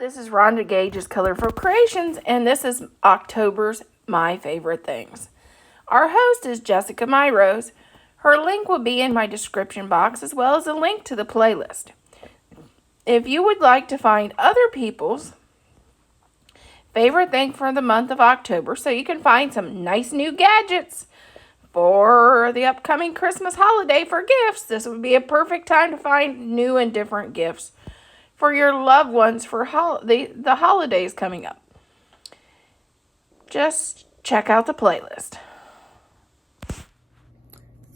this is Rhonda Gage's Colorful Creations, and this is October's My Favorite Things. Our host is Jessica Myrose. Her link will be in my description box, as well as a link to the playlist. If you would like to find other people's favorite thing for the month of October, so you can find some nice new gadgets for the upcoming Christmas holiday for gifts, this would be a perfect time to find new and different gifts for your loved ones for the holidays coming up. Just check out the playlist.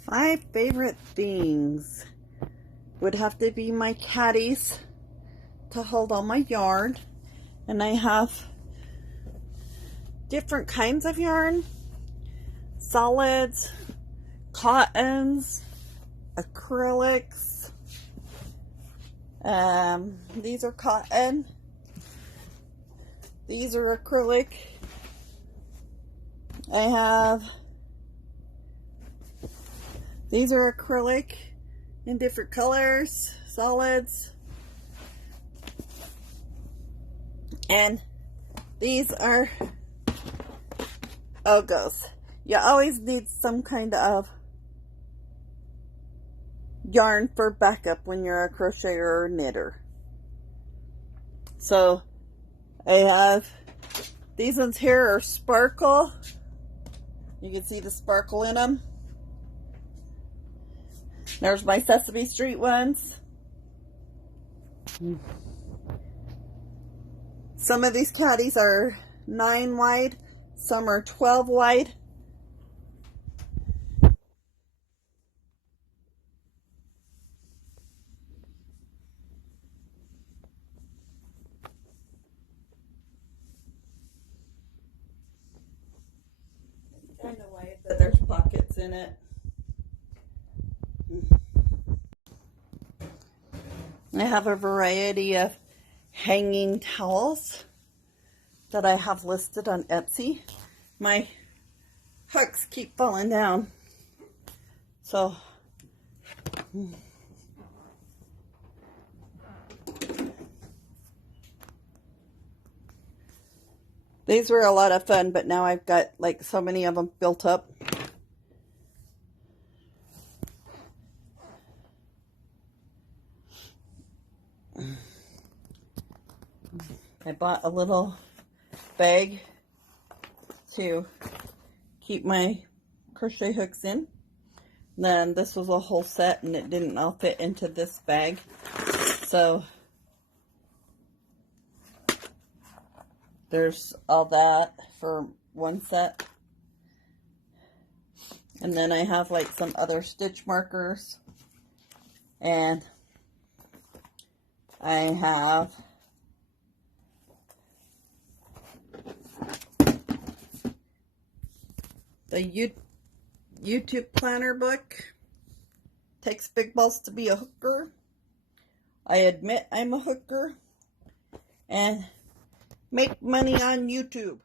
My favorite things would have to be my caddies to hold all my yarn. And I have different kinds of yarn. Solids, cottons, acrylics. These are cotton. These are acrylic. These are acrylic in different colors, solids. And these are Ogos. You always need some kind of yarn for backup when you're a crocheter or knitter. So I have these ones here are sparkle. You can see the sparkle in them. There's my Sesame Street ones. Some of these caddies are 9 wide, some are 12 wide. Kind of wide, but there's pockets in it. I have a variety of hanging towels that I have listed on Etsy. My hooks keep falling down, so these were a lot of fun, but now I've got like so many of them built up. I bought a little bag to keep my crochet hooks in. Then this was a whole set and it didn't all fit into this bag. So there's all that for one set. And then I have like some other stitch markers. And I have the YouTube planner book. Takes big balls to be a hooker. I admit I'm a hooker. And make money on YouTube.